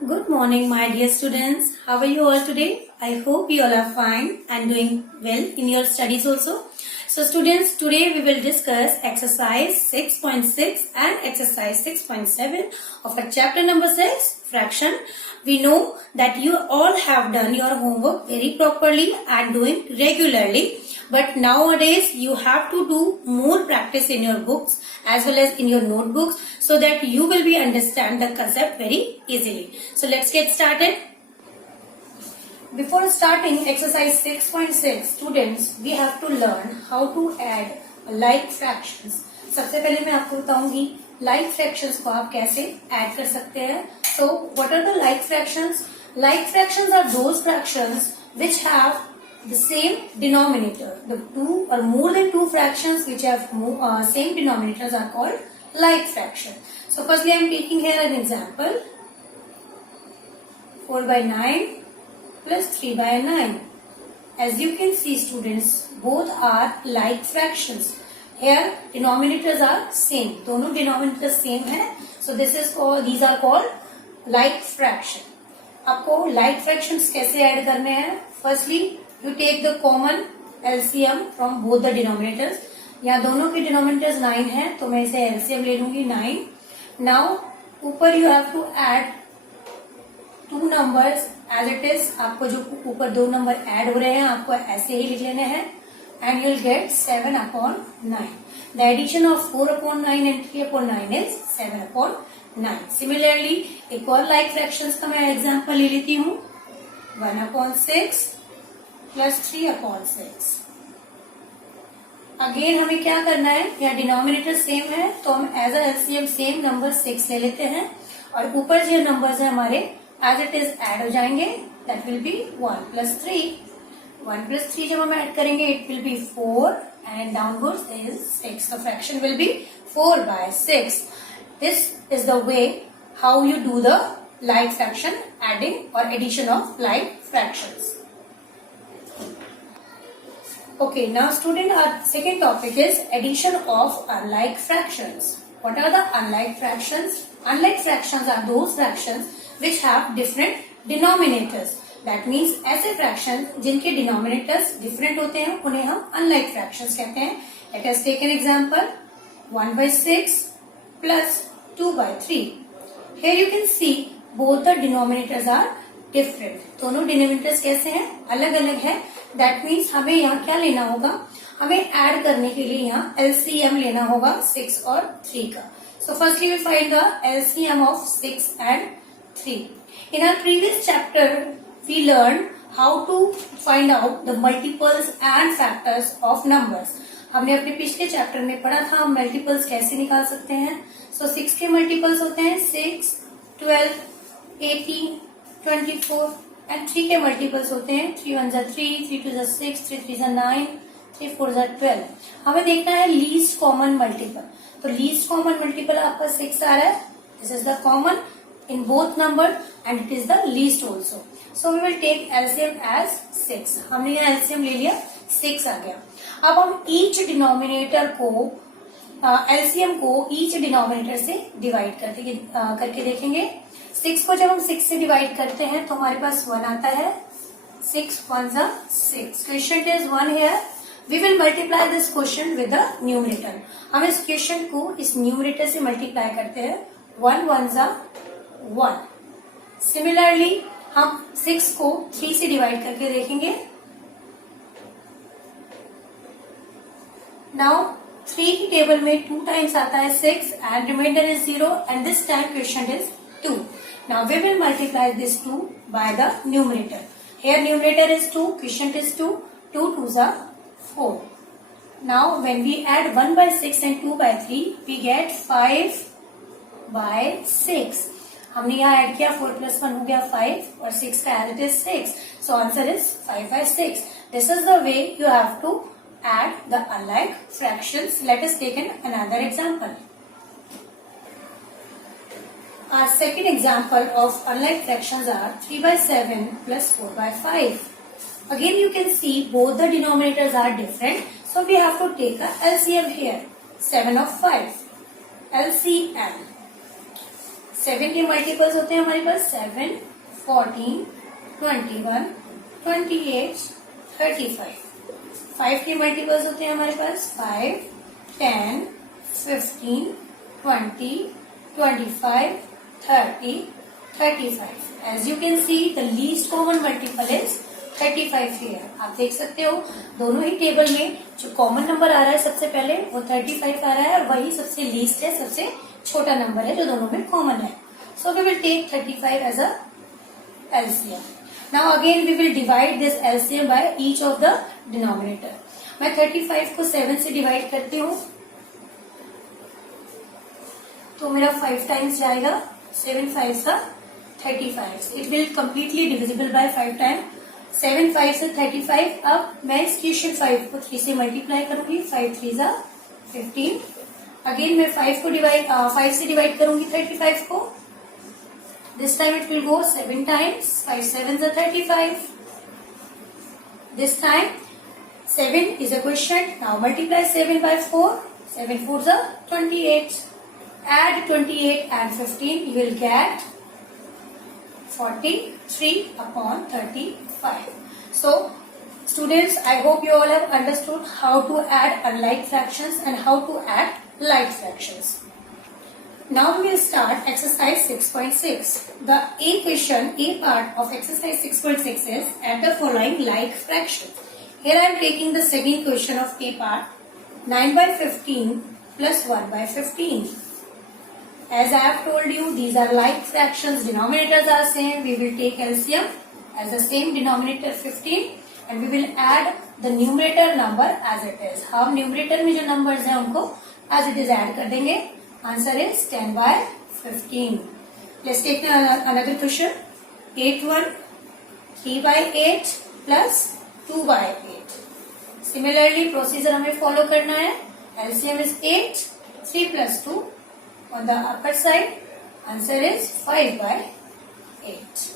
Good morning, my dear students. How are you all today? I hope you all are fine and doing well in your studies also. So students, today we will discuss exercise 6.6 and exercise 6.7 of our chapter number 6, fraction. We know that you all have done your homework very properly and doing regularly. But nowadays you have to do more practice in your books as well as in your notebooks so that you will be understand the concept very easily. So let's get started. Before starting exercise 6.6, students, we have to learn how to add like fractions. सबसे पहले मैं आपको बताऊंगी like fractions को आप कैसे add कर सकते हैं. So what are the like fractions? Like fractions are those fractions which have the same denominator. The two or more than two fractions which have same denominators are called like fraction. So firstly I am taking here an example. 4 by 9 plus 3 by 9. As you can see students, both are like fractions. Here denominators are same. दोनों denominators same है. So these are called like fraction. आपको like fractions कैसे add करने हैं? Firstly, you take the common LCM from both the denominators. यहाँ दोनों के denominators 9 है, तो मैं इसे LCM ले लूंगी 9. Now ऊपर you have to add two numbers as it is. आपको जो ऊपर दो नंबर ऐड हो रहे हैं आपको ऐसे ही लिख लेने हैं and you'll get 7 upon 9. The addition of 4 upon 9 and 3 upon 9 is 7 upon 9. Similarly, एक और like fractions का मैं example ले लेती हूँ. 1 upon 6 plus 3 upon 6. अगेन हमें क्या करना है, यहाँ डिनोमिनेटर सेम है तो हम एज एलसीएम सेम नंबर 6 ले लेते हैं और ऊपर जो नंबर्स है हमारे एज इट इज ऐड हो जाएंगे. That will be 1 plus 3. 1 plus 3 जब हम ऐड करेंगे it will be 4 and downwards is 6. The fraction will be 4 by 6. This is the way how you do the like fraction adding or addition of like fractions. Okay, now student, our second topic is addition of unlike fractions. What are the unlike fractions? Unlike fractions are those fractions which have different denominators. That means ऐसे fractions जिनके denominators different होते हैं उन्हें हम unlike fractions कहते हैं. Let us take an example. 1 by 6 plus 2 by 3. Here you can see both the denominators are different. दोनों denominators कैसे हैं? अलग अलग है. That means हमें यहाँ क्या लेना होगा, हमें ऐड करने के लिए यहाँ LCM लेना होगा 6 और 3 का. So firstly we find the LCM of 6 and 3. In our previous chapter we learned how to find out the multiples and factors of numbers. हमने अपने पिछले चैप्टर में पढ़ा था हम मल्टीपल्स कैसे निकाल सकते हैं. So 6 के मल्टीपल्स होते हैं 6, 12, 18, 24 एंड 3 के मल्टीपल्स होते हैं 3 1 3, 3 2 6, 3 3 9, 3 4 12. हमें देखना है लीस्ट कॉमन मल्टीपल. तो लीस्ट कॉमन मल्टीपल आपका 6 आ रहा है. This is the common in both number and it is the least also. So we will take LCM as 6. हमने यहाँ एलसीएम ले लिया 6 आ गया. अब हम ईच डिनोमिनेटर को एलसीएम को ईच डिनोमिनेटर से डिवाइड करके देखेंगे. 6 को जब हम 6 से डिवाइड करते हैं तो हमारे पास 1 आता है. 6 1 6. Question is 1 here. We will multiply this question with the numerator. हम इस क्वेश्चन को इस न्यूमरेटर से मल्टीप्लाई करते हैं. 1 1 1. सिमिलरली हम 6 को 3 से डिवाइड करके देखेंगे. नाउ 3 की टेबल में 2 टाइम्स आता है 6 and remainder is 0 and this time question is 2. Now we will multiply this 2 by the numerator. Here numerator is 2, quotient is 2, 2 2s are 4. Now when we add 1 by 6 and 2 by 3, we get 5 by 6. हमने यहाँ add किया 4 plus 1 हो गया 5 और 6 का as it is 6. So answer is 5 by 6. This is the way you have to add the unlike fractions. Let us take another example. Our second example of unlike fractions are 3 by 7 plus 4 by 5. Again you can see both the denominators are different. So we have to take a LCM here. 7 of 5. LCM. 7 के multiples होते हैं हमारे पास 7, 14, 21, 28, 35। 5 के multiples होते हैं हमारे पास 5, 10, 15, 20, 25, 30, 35। As you can see, the least common multiple is 35 here. आप देख सकते हो दोनों ही टेबल में जो कॉमन नंबर आ रहा है सबसे पहले वो 35 आ रहा है और वही सबसे लीस्ट है, सबसे छोटा नंबर है जो दोनों में कॉमन है. So we will take 35 as a LCM. Now again we will divide this LCM by each of the denominator. मैं 35 को 7 से डिवाइड करती हूँ तो मेरा 5 टाइम्स जाएगा. 7 5 का 35. It will completely divisible by 5 time. 7 5 से 35. अब मैं इस क्वेश्चन 5 को 3 से मल्टीप्लाई करूंगी. 5 3 जा 15. अगेन मैं 5 से डिवाइड करूंगी 35 को. This time it will go 7 times. 5 7 is 35. This time 7 is a quotient. Now multiply 7 by 4. 7 4 is 28. Add 28 and 15. You will get 43 upon 35. So students, I hope you all have understood how to add unlike fractions and how to add like fractions. Now we will start exercise 6.6. The A question, A part of exercise 6.6 is add the following like fractions. Here I am taking the second question of A part. 9 by 15 plus 1 by 15. As I have told you, these are like fractions. Denominators are same. We will take LCM as the same denominator 15 and we will add the numerator number as it is. हम numerator में जो numbers हैं उनको as it is add कर देंगे. Answer is 10 by 15. Let's take another question. 8 1, 3 by 8 plus 2 by 8. Similarly, procedure हमें follow करना है. LCM is 8, 3 plus 2. On the upper side, answer is 5 by 8.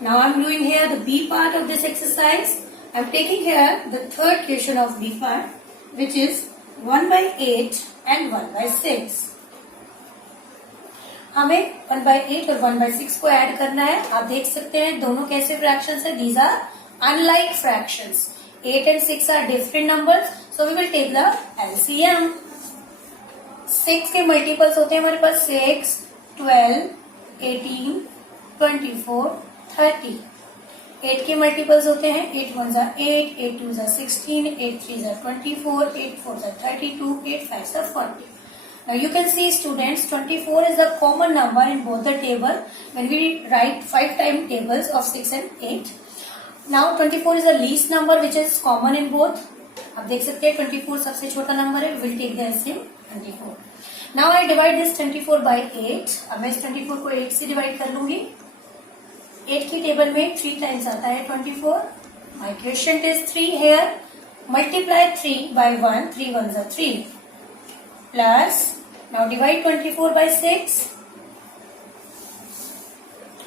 Now I am doing here the B part of this exercise. I am taking here the third question of B part, which is 1 by 8 and 1 by 6. हमें 1 by 8 और 1 by 6 को add करना है. आप देख सकते हैं दोनों कैसे फ्रैक्शंस है. These are unlike fractions. 8 and 6 are different numbers. So we will take the LCM. 6 के मल्टीपल्स होते हैं हमारे पास 6, 12, 18, 24, 30. 8 के मल्टीपल्स होते हैं 8 1 जा 8, 8 2 जा 16, 8 3 जा 24, 8 4 जा 32, 8 5 जा 40. Now you can see students 24 is a common number in both the table when we write 5 time tables of 6 and 8. Now 24 is the least number which is common in both. आप देख सकते हैं 24 सबसे छोटा नंबर है. We will take the LCM 24. Now I divide this 24 by 8. अब मैं इस 24 को 8 से डिवाइड कर लूंगी. 8 की टेबल में 3 टाइम्स आता है 24. My quotient is 3 here. Multiply 3 by 1. 3 1 is 3. Plus, now divide 24 by 6.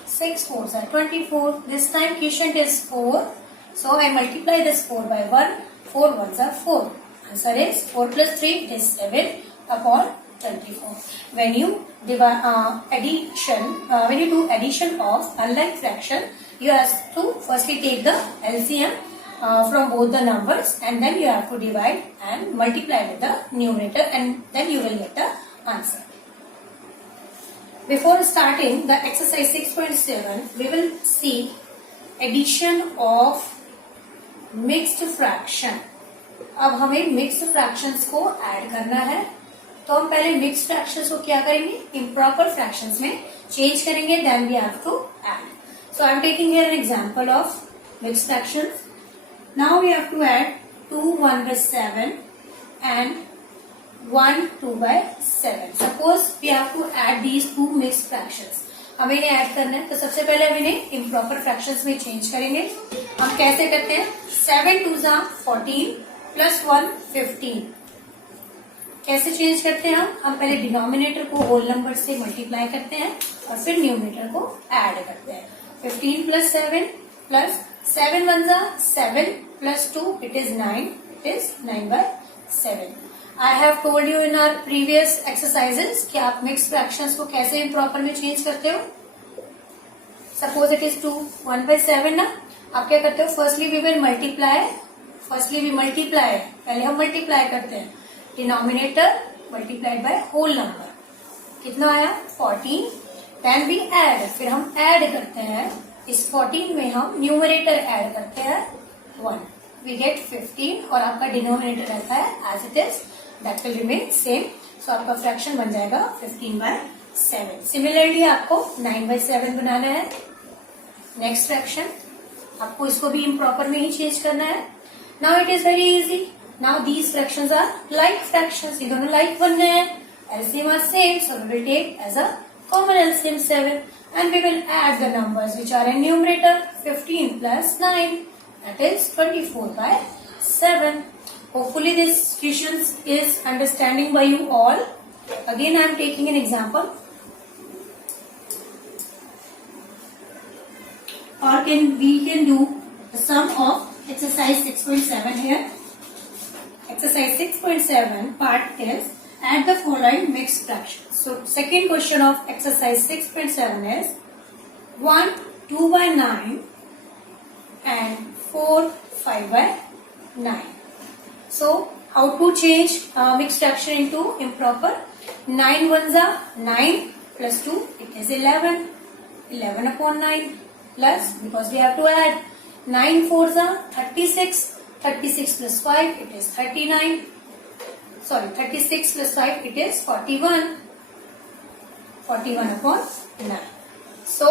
6 4s are 24. This time quotient is 4. So I multiply this 4 by 1. 4 1s are 4. Answer is 4 plus 3 is 7 upon 24. When you do addition of unlike fraction, you have to firstly take the LCM from both the numbers and then you have to divide and multiply with the numerator and then you will get the answer. Before starting the exercise 6.7, we will see addition of mixed fraction. अब हमें mixed fractions को add करना है तो हम पहले mixed fractions को क्या करेंगे, इम्प्रॉपर फ्रैक्शंस में चेंज करेंगे. Then we have to add. So I am taking here an example of mixed fractions. Now we have to add 2 1 by 7 and 1 2 by 7. Suppose we have to add these two mixed fractions. हमें इन्हें add करना है तो सबसे पहले हम इन्हें improper fractions में चेंज करेंगे. हम कैसे करते हैं, 7 2 जा 14 प्लस 1 15. कैसे चेंज करते हैं हम पहले डिनोमिनेटर को होल नंबर से मल्टीप्लाई करते हैं और फिर न्यूमरेटर को ऐड करते हैं. 15 प्लस 7 प्लस 7 1 जा 7 plus 2 it is 9. It is 9 by 7. I have told you in our previous exercises कि आप मिक्स फ्रैक्शंस को कैसे इम्प्रॉपर में चेंज करते हो. सपोज इट इज 2, 1/7 ना. आप क्या करते हो? Firstly we will multiply. पहले हम मल्टीप्लाई करते हैं. Denominator multiplied by whole number. कितना आया? 14. Then we add. फिर हम ऐड करते हैं. इस 14 में हम न्यूमरेटर ऐड करते हैं 1. वी गेट 15 और आपका डिनोमिनेटर रहता है as it is. That will remain same. So आपका फ्रैक्शन बन जाएगा 15/7. सिमिलरली आपको 9/7 बनाना है. नेक्स्ट फ्रैक्शन आपको इसको भी इम्प्रॉपर में ही चेंज करना है. Now it is very easy. Now these fractions are like fractions. ये दोनों लाइक बन गए हैं. LCM are same, so we will take as a common LCM 7, and we will add the numbers which are in numerator. 15 plus 9, that is 24/7. Hopefully this question is understanding by you all. Again I am taking an example. Or we can do the sum of exercise 6.7 here. Exercise 6.7 part is add the following mixed fractions. So second question of exercise 6.7 is 1 2/9 and 4 5/9. So how to change mixed fraction into improper? 9 ones are 9 plus 2, it is 11. 11/9 plus, because we have to add. 9 fours are 36. 36 plus 5, it is 39. Sorry, 36 plus 5, it is 41. 41/9. So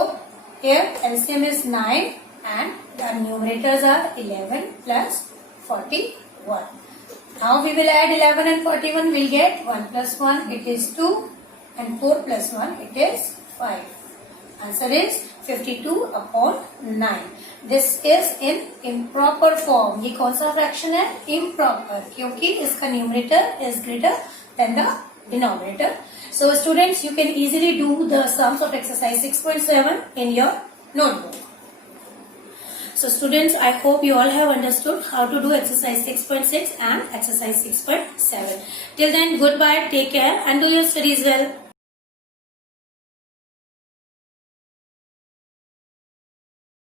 here LCM is 9 and the numerators are 11 plus 41. Now we will add 11 and 41. We'll get 1 plus 1, it is 2, and 4 plus 1, it is 5. Answer is 52/9. This is in improper form. ये कौन सा fraction है? Improper, क्योंकि इसका numerator is greater than the denominator. So students, you can easily do the sums of exercise 6.7 in your notebook. So students, I hope you all have understood how to do exercise 6.6 and exercise 6.7. Till then, goodbye, take care and do your studies well.